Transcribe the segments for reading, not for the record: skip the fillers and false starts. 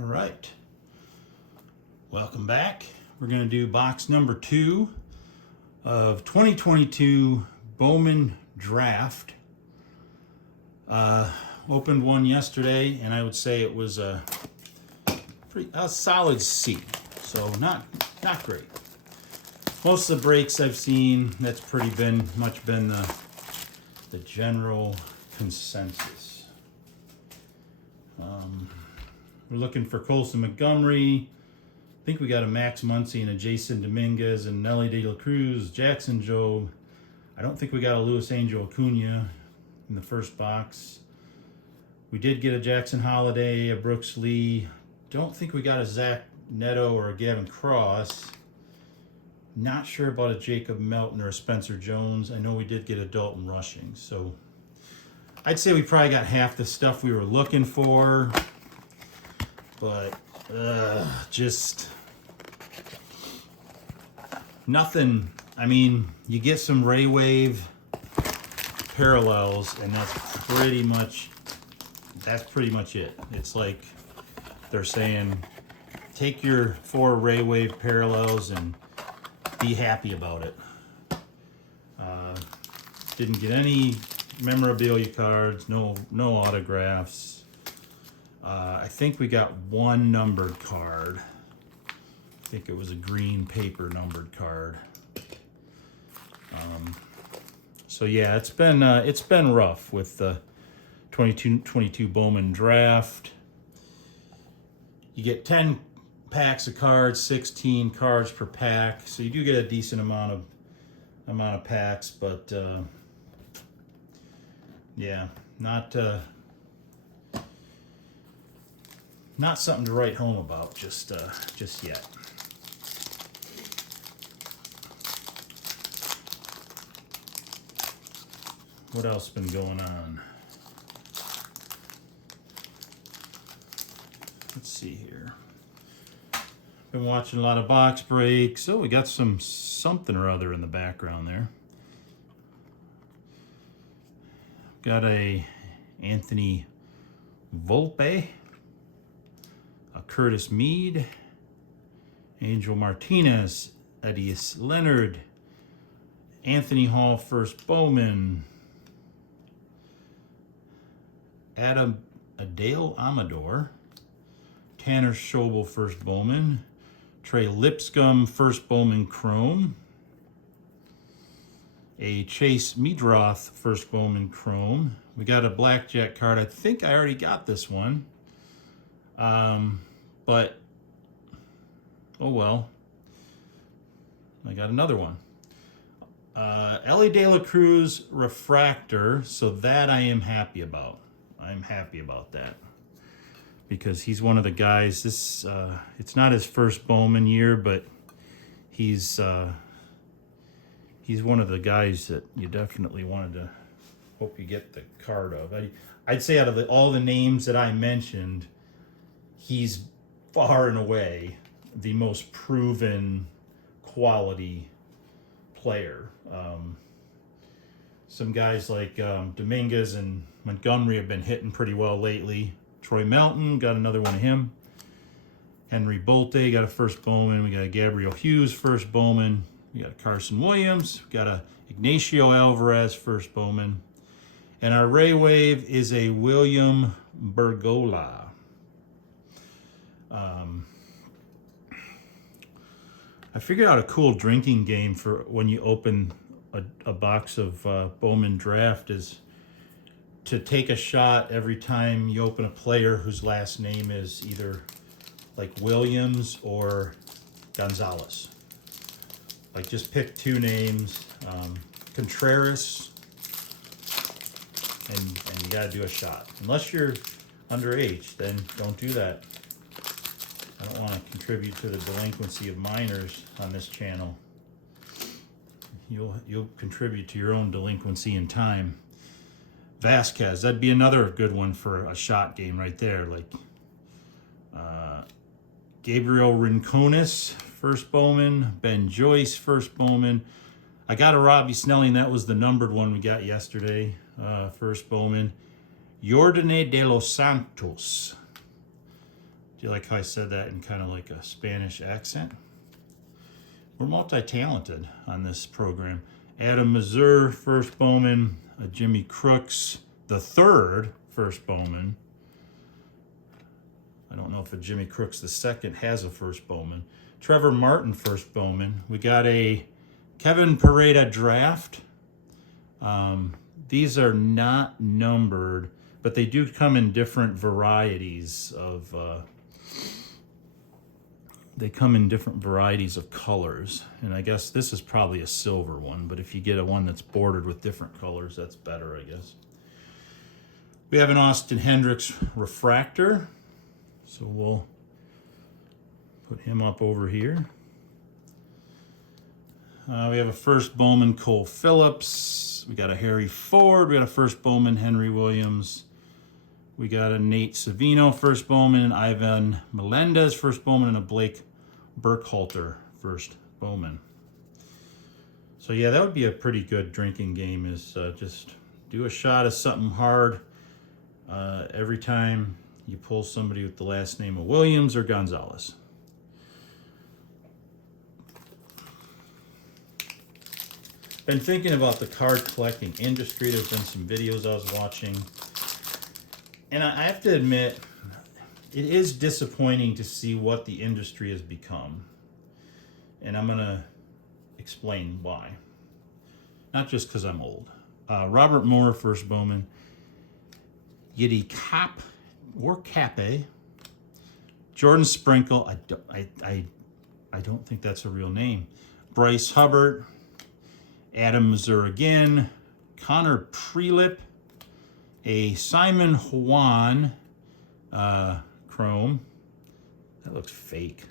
All right, welcome back. We're going to do box number 2 of 2022 Bowman Draft. Opened one yesterday, and I would say it was a solid C. So not great. Most of the breaks I've seen, that's been the general consensus. We're looking for Colson Montgomery. I think we got a Max Muncy and a Jason Dominguez and Nelly De La Cruz, Jackson Jobe. I don't think we got a Luis Angel Acuna in the first box. We did get a Jackson Holiday, a Brooks Lee. Don't think we got a Zach Neto or a Gavin Cross. Not sure about a Jacob Melton or a Spencer Jones. I know we did get a Dalton Rushing. So I'd say we probably got half the stuff we were looking for. But just nothing. I mean, you get some Ray Wave parallels, and that's pretty much it. It's like they're saying, take your 4 Ray Wave parallels and be happy about it. Didn't get any memorabilia cards, no autographs. I think we got one numbered card. I think it was a green paper numbered card. So yeah, it's been rough with the 22 Bowman Draft. You get 10 packs of cards, 16 cards per pack, so you do get a decent amount of packs, but yeah, not something to write home about just yet. What else been going on? Let's see here. Been watching a lot of box breaks. Oh, we got something or other in the background there. Got a Anthony Volpe, a Curtis Mead, Angel Martinez, Edius Leonard, Anthony Hall first Bowman, Adale Amador, Tanner Schobel first Bowman, Trey Lipscomb first Bowman Chrome, a Chase Meadroth first Bowman Chrome. We got a blackjack card. I think I already got this one. But oh well. I got another one. Ellie De La Cruz Refractor, so that I am happy about. I'm happy about that. Because he's one of the guys, it's not his first Bowman year, but he's one of the guys that you definitely wanted to hope you get the card of. I'd say out of all the names that I mentioned, he's far and away the most proven quality player. Some guys like Dominguez and Montgomery have been hitting pretty well lately. Troy Melton, got another one of him. Henry Bolte, got a first Bowman. We got a Gabriel Hughes, first Bowman. We got a Carson Williams. We got a Ignacio Alvarez, first Bowman. And our Ray Wave is a William Bergola. I figured out a cool drinking game for when you open a box of Bowman Draft is to take a shot every time you open a player whose last name is either like Williams or Gonzalez. Like just pick 2 names, Contreras, and you gotta do a shot. Unless you're underage, then don't do that. I don't want to contribute to the delinquency of minors on this channel. You'll contribute to your own delinquency in time. Vasquez, that'd be another good one for a shot game right there. Like Gabriel Rincones, first Bowman. Ben Joyce, first Bowman. I got a Robbie Snelling. That was the numbered one we got yesterday. First Bowman. Yordane de los Santos. Do you like how I said that in kind of like a Spanish accent? We're multi-talented on this program. Adam Mazur, first Bowman. Jimmy Crooks, the third first Bowman. I don't know if a Jimmy Crooks the second has a first Bowman. Trevor Martin, first Bowman. We got a Kevin Pareda draft. These are not numbered, but they do come in different varieties of. They come in different varieties of colors, and I guess this is probably a silver one, but if you get a one that's bordered with different colors, that's better, I guess. We have an Austin Hendricks refractor, so we'll put him up over here. We have a first Bowman Cole Phillips. We got a Harry Ford. We got a first Bowman Henry Williams. We got a Nate Savino, first Bowman, and Ivan Melendez, first Bowman, and a Blake Burkhalter, first Bowman. So yeah, that would be a pretty good drinking game, is just do a shot of something hard every time you pull somebody with the last name of Williams or Gonzalez. Been thinking about the card collecting industry. There's been some videos I was watching. And I have to admit, it is disappointing to see what the industry has become. And I'm going to explain why. Not just because I'm old. Robert Moore, first Bowman. Yiddy Cap or Cape. Jordan Sprinkle. I don't think that's a real name. Bryce Hubbard. Adam Mazur again. Connor Prelip. A Simon Juan chrome. That looks fake.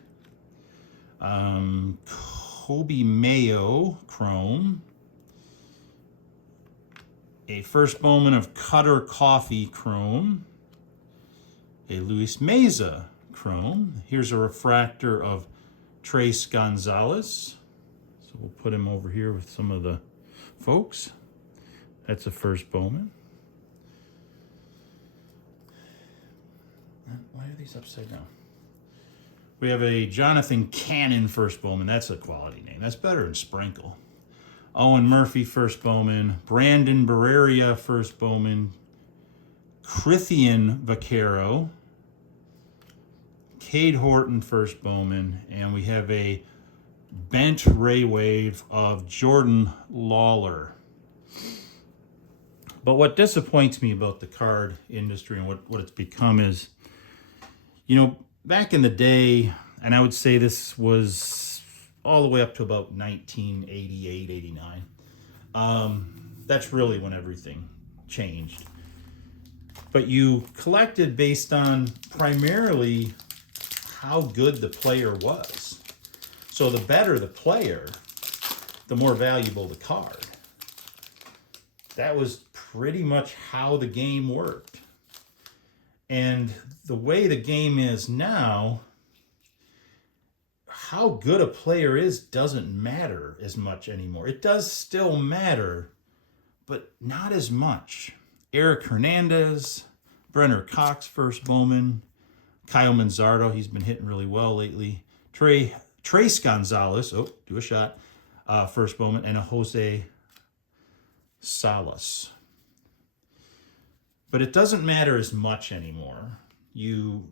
Kobe Mayo chrome. A first Bowman of Cutter Coffee chrome. A Luis Meza chrome. Here's a refractor of Trace Gonzalez. So we'll put him over here with some of the folks. That's a first Bowman. Why are these upside down? We have a Jonathan Cannon, first Bowman. That's a quality name. That's better than Sprinkle. Owen Murphy, first Bowman. Brandon Barreria, first Bowman. Christian Vaquero. Cade Horton, first Bowman. And we have a Bent Ray Wave of Jordan Lawler. But what disappoints me about the card industry and what it's become is, you know, back in the day, and I would say this was all the way up to about 1988, 89. That's really when everything changed. But you collected based on primarily how good the player was. So the better the player, the more valuable the card. That was pretty much how the game worked. And the way the game is now, how good a player is doesn't matter as much anymore. It does still matter, but not as much. Eric Hernandez, Brenner Cox, first Bowman. Kyle Manzardo, he's been hitting really well lately. Trace Gonzalez, do a shot, first Bowman. And a Jose Salas. But it doesn't matter as much anymore. You'll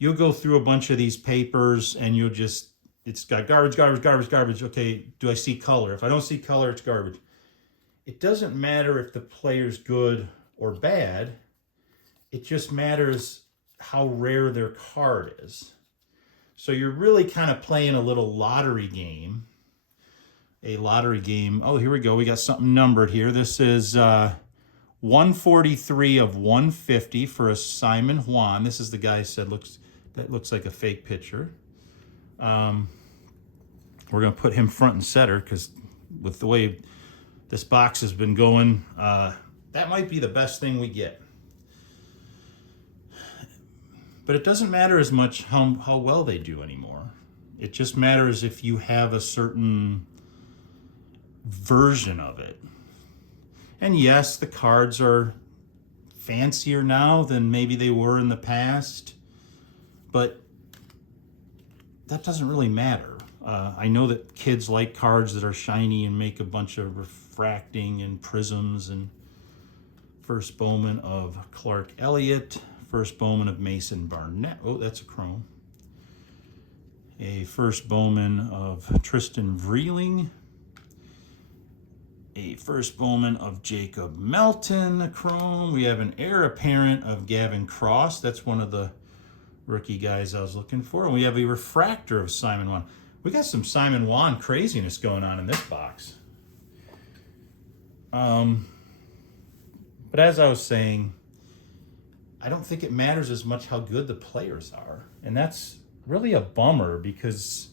go through a bunch of these papers and it's got garbage. Okay, do I see color? If I don't see color, it's garbage. It doesn't matter if the player's good or bad. It just matters how rare their card is. So you're really kind of playing a little lottery game. Oh, here we go. We got something numbered here. This is 143 of 150 for a Simon Juan. This is the guy who said that looks like a fake picture. We're going to put him front and center because with the way this box has been going, that might be the best thing we get. But it doesn't matter as much how well they do anymore. It just matters if you have a certain version of it. And yes, the cards are fancier now than maybe they were in the past. but that doesn't really matter. I know that kids like cards that are shiny and make a bunch of refracting and prisms. And first Bowman of Clark Elliott, first Bowman of Mason Barnett. Oh, that's a chrome. A first Bowman of Tristan Vreeling. A first Bowman of Jacob Melton, a chrome. We have an heir apparent of Gavin Cross. That's one of the rookie guys I was looking for. And we have a refractor of Simon Wan. We got some Simon Wan craziness going on in this box. But as I was saying, I don't think it matters as much how good the players are. And that's really a bummer, because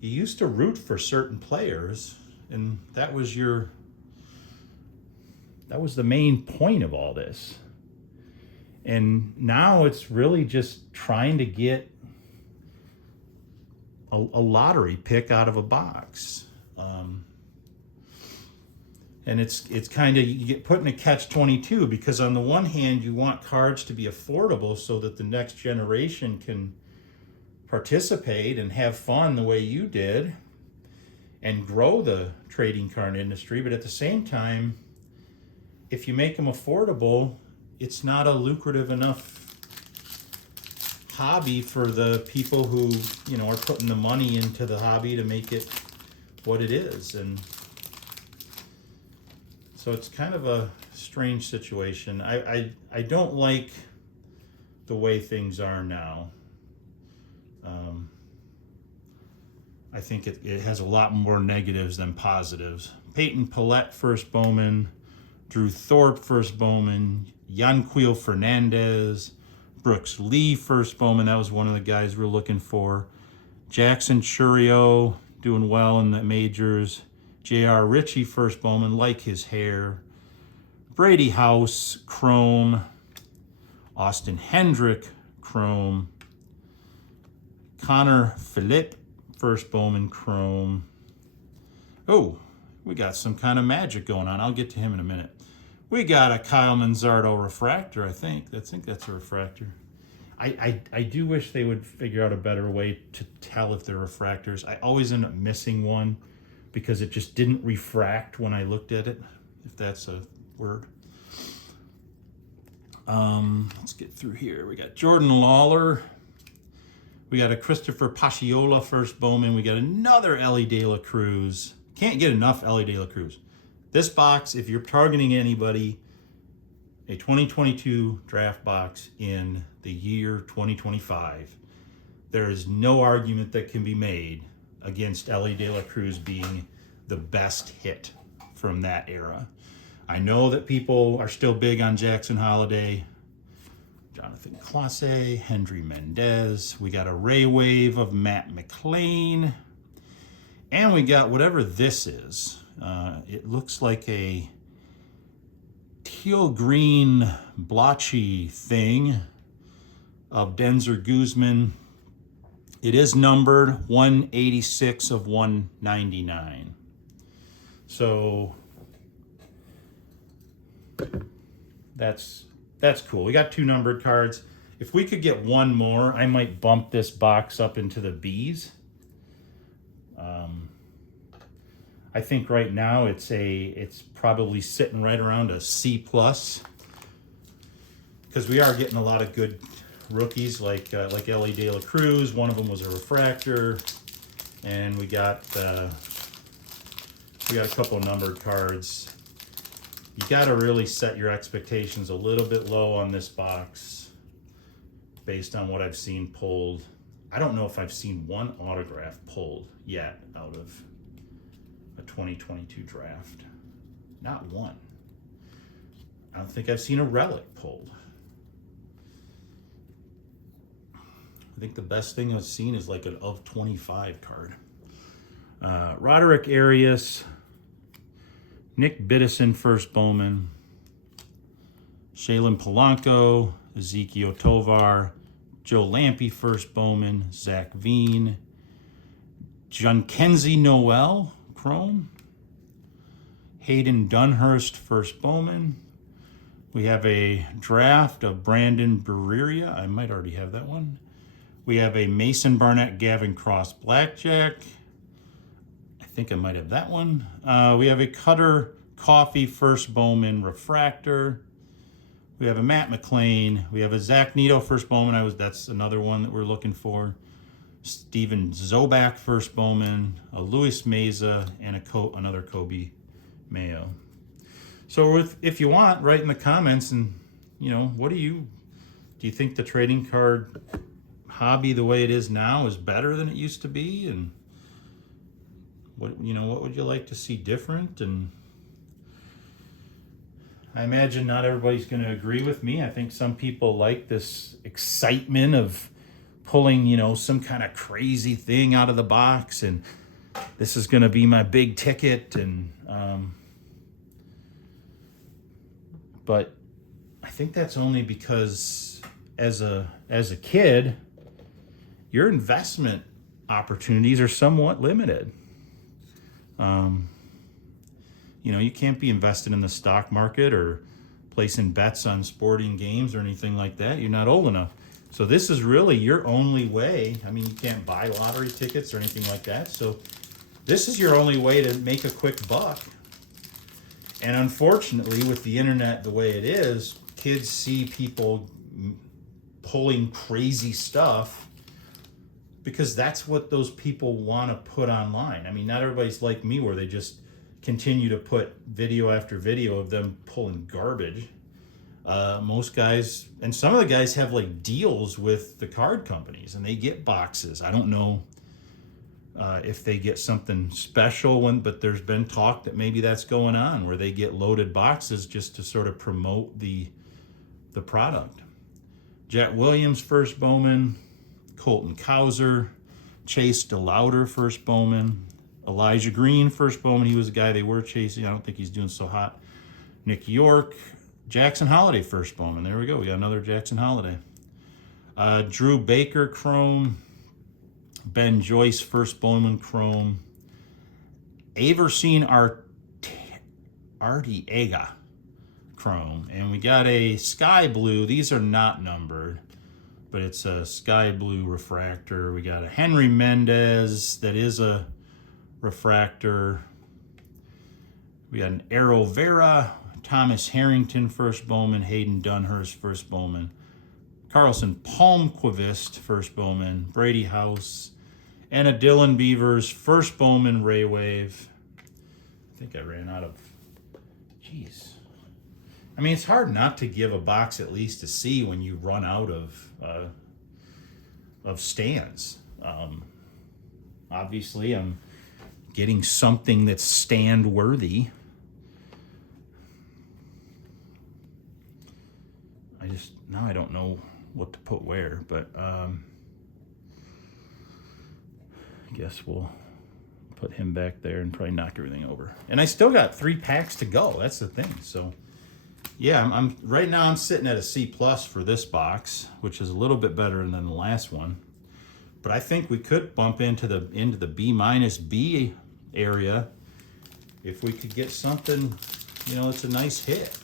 you used to root for certain players, and that was the main point of all this. And now it's really just trying to get a lottery pick out of a box. And it's kind of, you get put in a catch-22, because on the one hand, you want cards to be affordable so that the next generation can participate and have fun the way you did and grow the trading card industry. But at the same time, if you make them affordable, it's not a lucrative enough hobby for the people who, are putting the money into the hobby to make it what it is. And so it's kind of a strange situation. I don't like the way things are now. I think it has a lot more negatives than positives. Peyton Pillette, first Bowman. Drew Thorpe, first Bowman. Yanquiel Fernandez. Brooks Lee, first Bowman. That was one of the guys we were looking for. Jackson Churio, doing well in the majors. J.R. Ritchie, first Bowman. Like his hair. Brady House, chrome. Austin Hendrick, chrome. Connor Philippe, first Bowman, chrome. Oh, we got some kind of magic going on. I'll get to him in a minute. We got a Kyle Manzardo refractor, I think. I think that's a refractor. I do wish they would figure out a better way to tell if they're refractors. I always end up missing one because it just didn't refract when I looked at it, if that's a word. Let's get through here. We got Jordan Lawler. We got a Christopher Paschiola, first Bowman. We got another Ellie De La Cruz. Can't get enough Ellie De La Cruz. This box, if you're targeting anybody, a 2022 draft box in the year 2025, there is no argument that can be made against Ellie De La Cruz being the best hit from that era. I know that people are still big on Jackson Holiday, Jonathan Clase, Hendry Mendez. We got a Ray Wave of Matt McLean. And we got whatever this is. It looks like a teal green blotchy thing of Denzer Guzman. It is numbered 186 of 199. So that's cool. We got two numbered cards. If we could get one more, I might bump this box up into the Bs. I think right now it's probably sitting right around a C+, because we are getting a lot of good rookies like Ellie De La Cruz. One of them was a refractor, and we got a couple numbered cards. You got to really set your expectations a little bit low on this box based on what I've seen pulled. I don't know if I've seen one autograph pulled yet out of a 2022 draft. Not one. I don't think I've seen a relic pulled. I think the best thing I've seen is like an of 25 card. Roderick Arias, Nick Biddison, first Bowman, Shaylin Polanco, Ezekiel Tovar, Joe Lampe, first Bowman, Zach Veen, Junkenzie Noel, chrome, Hayden Dunhurst, first Bowman. We have a draft of Brandon Barreria. I might already have that one. We have a Mason Barnett Gavin Cross Blackjack. I think I might have that one. We have a Cutter Coffee First Bowman Refractor. We have a Matt McLean. We have a Zach Nito First Bowman. That's another one that we're looking for. Steven Zobak First Bowman, a Luis Meza, and another Kobe Mayo. So if you want, write in the comments, and what do you think the trading card hobby the way it is now is better than it used to be, and what would you like to see different? And I imagine not everybody's going to agree with me. I think some people like this excitement of pulling some kind of crazy thing out of the box, and this is going to be my big ticket. And but I think that's only because as a kid, your investment opportunities are somewhat limited. You can't be invested in the stock market or placing bets on sporting games or anything like that. You're not old enough. So this is really your only way. I mean, you can't buy lottery tickets or anything like that. So this is your only way to make a quick buck. And unfortunately, with the internet the way it is, kids see people pulling crazy stuff because that's what those people want to put online. I mean, not everybody's like me where they just continue to put video after video of them pulling garbage. Most guys, and some of the guys have like deals with the card companies and they get boxes. I don't know if they get something special, but there's been talk that maybe that's going on where they get loaded boxes just to sort of promote the product. Jet Williams First Bowman, Colton Cowser, Chase DeLauder First Bowman, Elijah Green First Bowman. He was the guy they were chasing. I don't think he's doing so hot. Nick York, Jackson Holiday First Bowman. There we go. We got another Jackson Holiday. Drew Baker Chrome, Ben Joyce First Bowman Chrome, Averseen Arteaga Chrome, and we got a sky blue. These are not numbered, but it's a sky blue refractor. We got a Henry Mendez that is a refractor. We got an Arrow Vera, Thomas Harrington First Bowman, Hayden Dunhurst First Bowman, Carlson Palmquist First Bowman, Brady House, and a Dylan Beavers First Bowman Ray Wave. I think I ran out of. Jeez. I mean, it's hard not to give a box at least to see when you run out of stands. Obviously, I'm getting something that's stand worthy. Now I don't know what to put where, but I guess we'll put him back there and probably knock everything over. And I still got 3 packs to go. That's the thing. So yeah, I'm right now I'm sitting at a C+ for this box, which is a little bit better than the last one. But I think we could bump into the B- area if we could get something, it's a nice hit.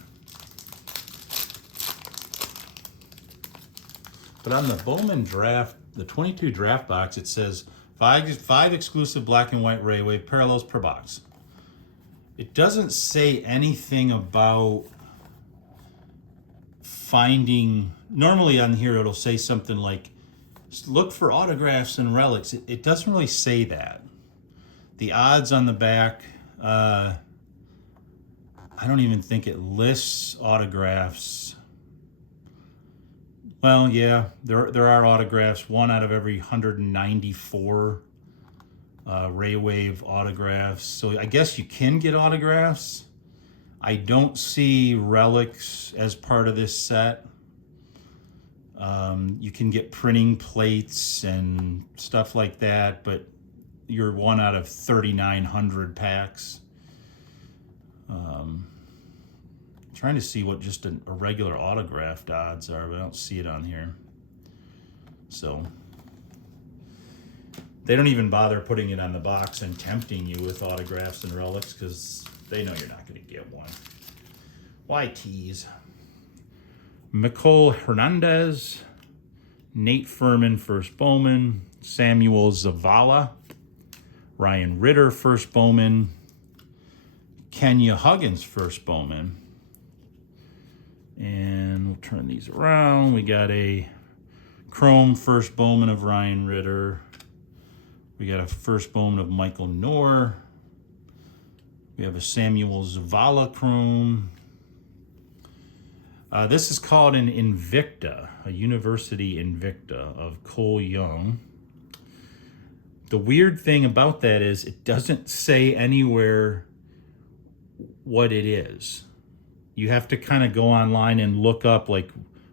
But on the Bowman Draft, the 22 draft box, it says five exclusive black and white Ray Wave parallels per box. It doesn't say anything about finding. Normally on here it'll say something like, look for autographs and relics. It doesn't really say that. The odds on the back, I don't even think it lists autographs. Well, yeah, there are autographs. 1 out of every 194 Ray Wave autographs. So I guess you can get autographs. I don't see relics as part of this set. You can get printing plates and stuff like that, but you're 1 out of 3,900 packs. Trying to see what just a regular autographed odds are, but I don't see it on here. So they don't even bother putting it on the box and tempting you with autographs and relics because they know you're not going to get one. Why tease? Nicole Hernandez, Nate Furman, first Bowman. Samuel Zavala. Ryan Ritter, first Bowman. Kenya Huggins, first Bowman. And we'll turn these around. We got a Chrome first Bowman of Ryan Ritter. We got a first Bowman of Michael Knorr. We have a Samuel Zavala Chrome. This is called an Invicta, a University Invicta of Cole Young. The weird thing about that is it doesn't say anywhere what it is. You have to kind of go online and look up, like,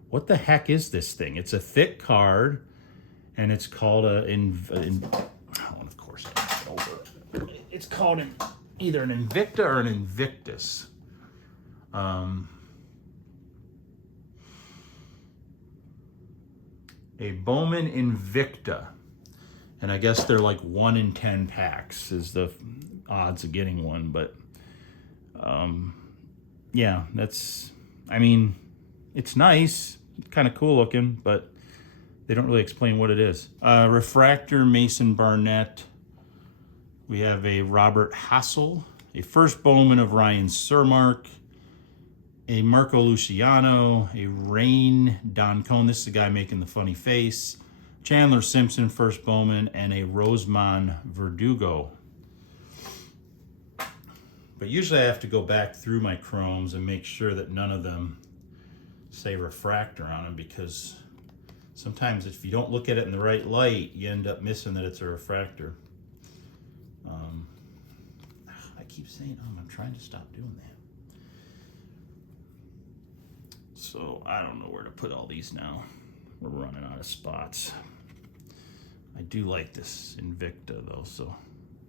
what the heck is this thing? It's a thick card, and it's called of course, it's called either an Invicta or an Invictus. A Bowman Invicta. And I guess they're like 1 in 10 packs is the odds of getting one. But yeah, it's nice, kind of cool looking, but they don't really explain what it is. Refractor Mason Barnett. We have a Robert Hassel, a first Bowman of Ryan Surmark, a Marco Luciano, a Rain Don Cohn. This is the guy making the funny face. Chandler Simpson, first Bowman, and a Rosemond Verdugo. But usually I have to go back through my chromes and make sure that none of them say refractor on them, because sometimes if you don't look at it in the right light, you end up missing that it's a refractor. I keep saying, I'm trying to stop doing that. So I don't know where to put all these now. We're running out of spots. I do like this Invicta though, so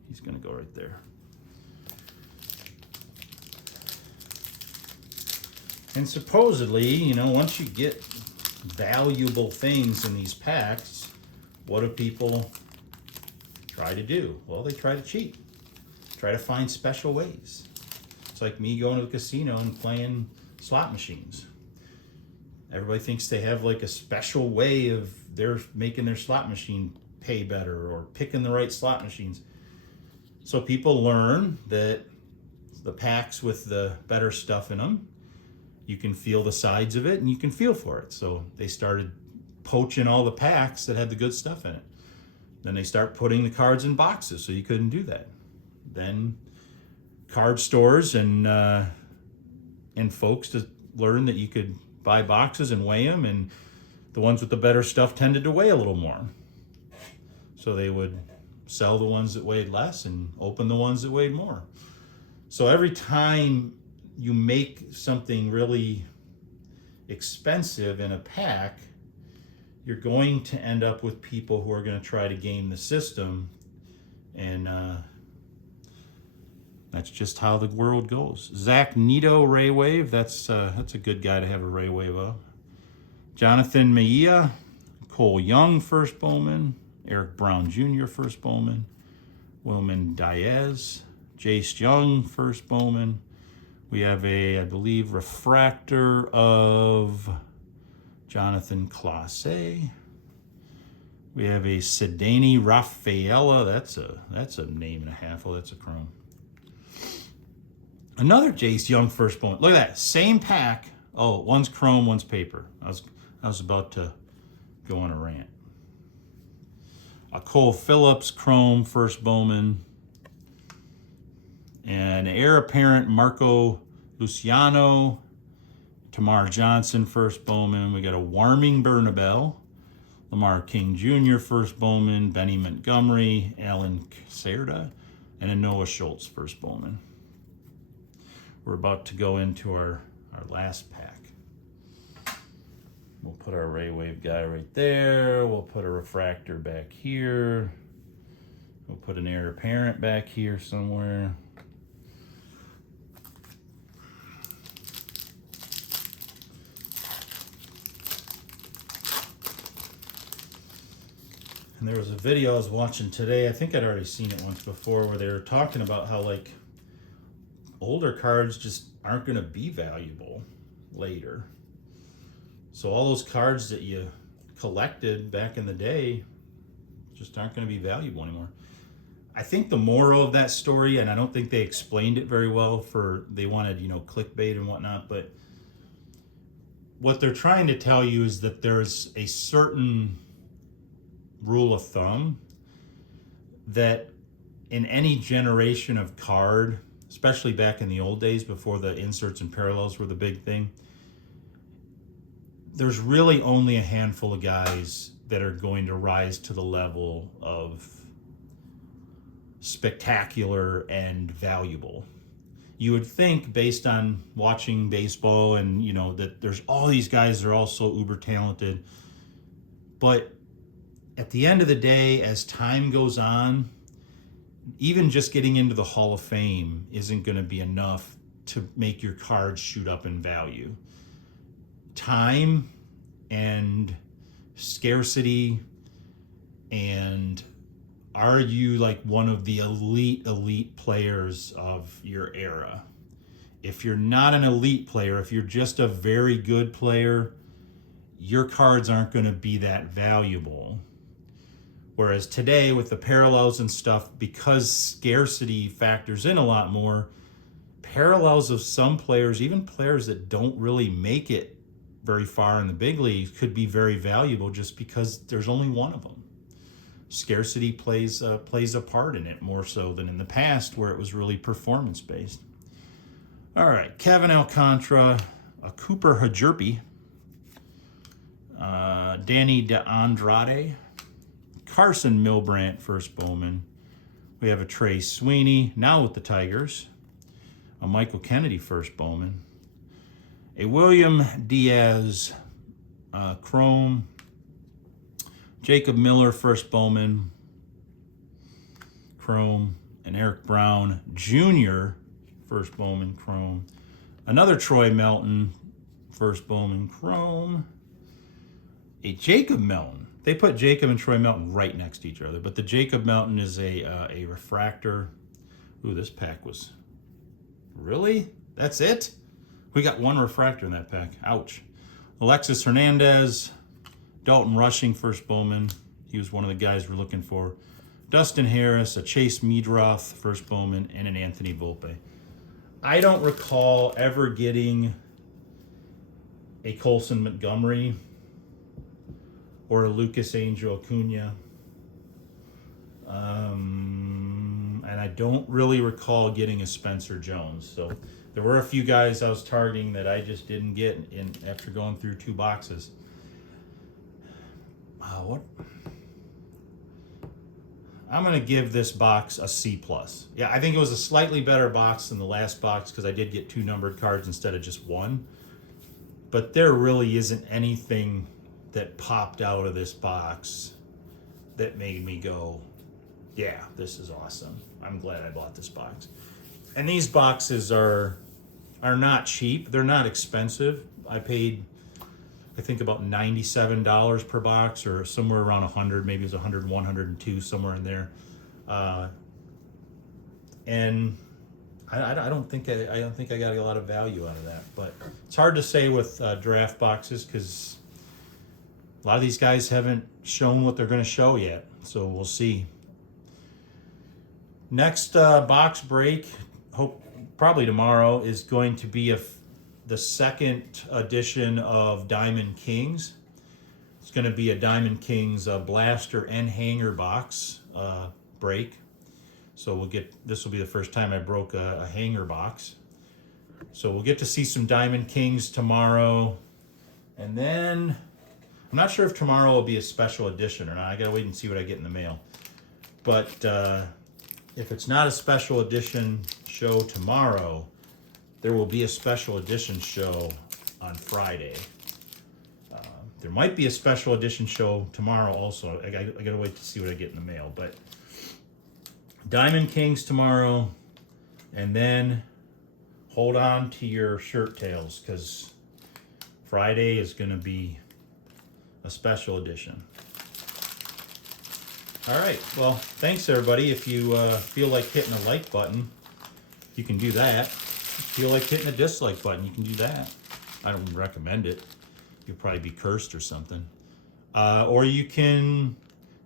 he's gonna go right there. And supposedly, once you get valuable things in these packs, what do people try to do? Well, they try to cheat. Try to find special ways. It's like me going to the casino and playing slot machines. Everybody thinks they have like a special way of they're making their slot machine pay better or picking the right slot machines. So people learn that the packs with the better stuff in them, you can feel the sides of it and you can feel for it. So they started poaching all the packs that had the good stuff in it. Then they start putting the cards in boxes, so you couldn't do that. Then card stores and folks to learn that you could buy boxes and weigh them, and the ones with the better stuff tended to weigh a little more. So they would sell the ones that weighed less and open the ones that weighed more. So every time you make something really expensive in a pack, you're going to end up with people who are going to try to game the system, and that's just how the world goes. Zach Nito, Ray Wave. That's a good guy to have a Ray Wave of. Jonathan Mejia, Cole Young, first Bowman. Eric Brown Jr., first Bowman. Wilman Diaz. Jace Young, first Bowman. We have a, I believe, refractor of Jonathan Clase. We have a Sedani Rafaela. That's a name and a half. Oh, that's a chrome. Another Jace Young first Bowman. Look at that. Same pack. Oh, one's chrome, one's paper. I was about to go on a rant. A Cole Phillips chrome first Bowman. And heir apparent Marco Luciano. Tamar Johnson first Bowman. We got a Warming Bernabel. Lamar King Jr. first Bowman. Benny Montgomery. Alan Caserta. And a Noah Schultz first Bowman. We're about to go into our last pack. We'll put our Ray Wave guy right there. We'll put a refractor back here. We'll put an heir apparent back here somewhere. And there was a video I was watching today. I think I'd already seen it once before, where they were talking about how like older cards just aren't going to be valuable later. So all those cards that you collected back in the day just aren't going to be valuable anymore. I think the moral of that story, and I don't think they explained it very well, they wanted, clickbait and whatnot, but what they're trying to tell you is that there's a certain rule of thumb that in any generation of card, especially back in the old days before the inserts and parallels were the big thing, there's really only a handful of guys that are going to rise to the level of spectacular and valuable. You would think, based on watching baseball and that there's all these guys that are all so uber talented, but at the end of the day, as time goes on, even just getting into the Hall of Fame isn't going to be enough to make your cards shoot up in value. Time and scarcity, and are you like one of the elite players of your era? If you're not an elite player, if you're just a very good player, your cards aren't going to be that valuable. Whereas today with the parallels and stuff, because scarcity factors in a lot more, parallels of some players, even players that don't really make it very far in the big leagues, could be very valuable just because there's only one of them. Scarcity plays a part in it more so than in the past where it was really performance based. All right, Kevin Alcantara, a Cooper Hajerpi, Danny DeAndrade, Carson Milbrandt, first Bowman. We have a Trey Sweeney, now with the Tigers. A Michael Kennedy, first Bowman. A William Diaz, Chrome. Jacob Miller, first Bowman, Chrome. And Eric Brown Jr., first Bowman, Chrome. Another Troy Melton, first Bowman, Chrome. A Jacob Melton. They put Jacob and Troy Melton right next to each other, but the Jacob Melton is a refractor. Ooh, this pack was... Really? That's it? We got one refractor in that pack. Ouch. Alexis Hernandez, Dalton Rushing, first Bowman. He was one of the guys we're looking for. Dustin Harris, a Chase Meadroth, first Bowman, and an Anthony Volpe. I don't recall ever getting a Colson Montgomery or a Lucas Angel Acuna. And I don't really recall getting a Spencer Jones. So there were a few guys I was targeting that I just didn't get after going through 2 boxes. What? I'm going to give this box a C+. Yeah, I think it was a slightly better box than the last box because I did get 2 numbered cards instead of just 1. But there really isn't anything that popped out of this box that made me go, yeah, this is awesome. I'm glad I bought this box. And these boxes are not cheap. They're not expensive. I paid, I think, about $97 per box, or somewhere around 100, maybe it was 101, 102, somewhere in there. And I don't think I got a lot of value out of that. But it's hard to say with draft boxes because a lot of these guys haven't shown what they're going to show yet, so we'll see. Next box break, probably tomorrow, is going to be the second edition of Diamond Kings. It's going to be a Diamond Kings blaster and hanger box break. So this will be the first time I broke a hanger box. So we'll get to see some Diamond Kings tomorrow, and then I'm not sure if tomorrow will be a special edition or not. I gotta wait and see what I get in the mail. But if it's not a special edition show tomorrow, there will be a special edition show on Friday. There might be a special edition show tomorrow also. I gotta wait to see what I get in the mail. But Diamond Kings tomorrow, and then hold on to your shirt tails because Friday is gonna be a special edition. All right, well, thanks everybody. If you feel like hitting the like button, you can do that. If you feel like hitting the dislike button, you can do that. I don't recommend it. You'll probably be cursed or something. Or you can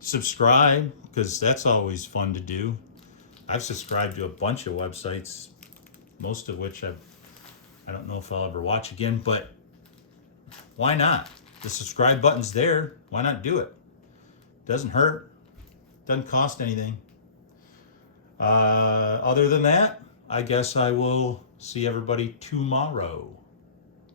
subscribe, because that's always fun to do. I've subscribed to a bunch of websites, most of which I don't know if I'll ever watch again, but why not? The subscribe button's there. Why not do it? Doesn't hurt. Doesn't cost anything. Other than that, I guess I will see everybody tomorrow.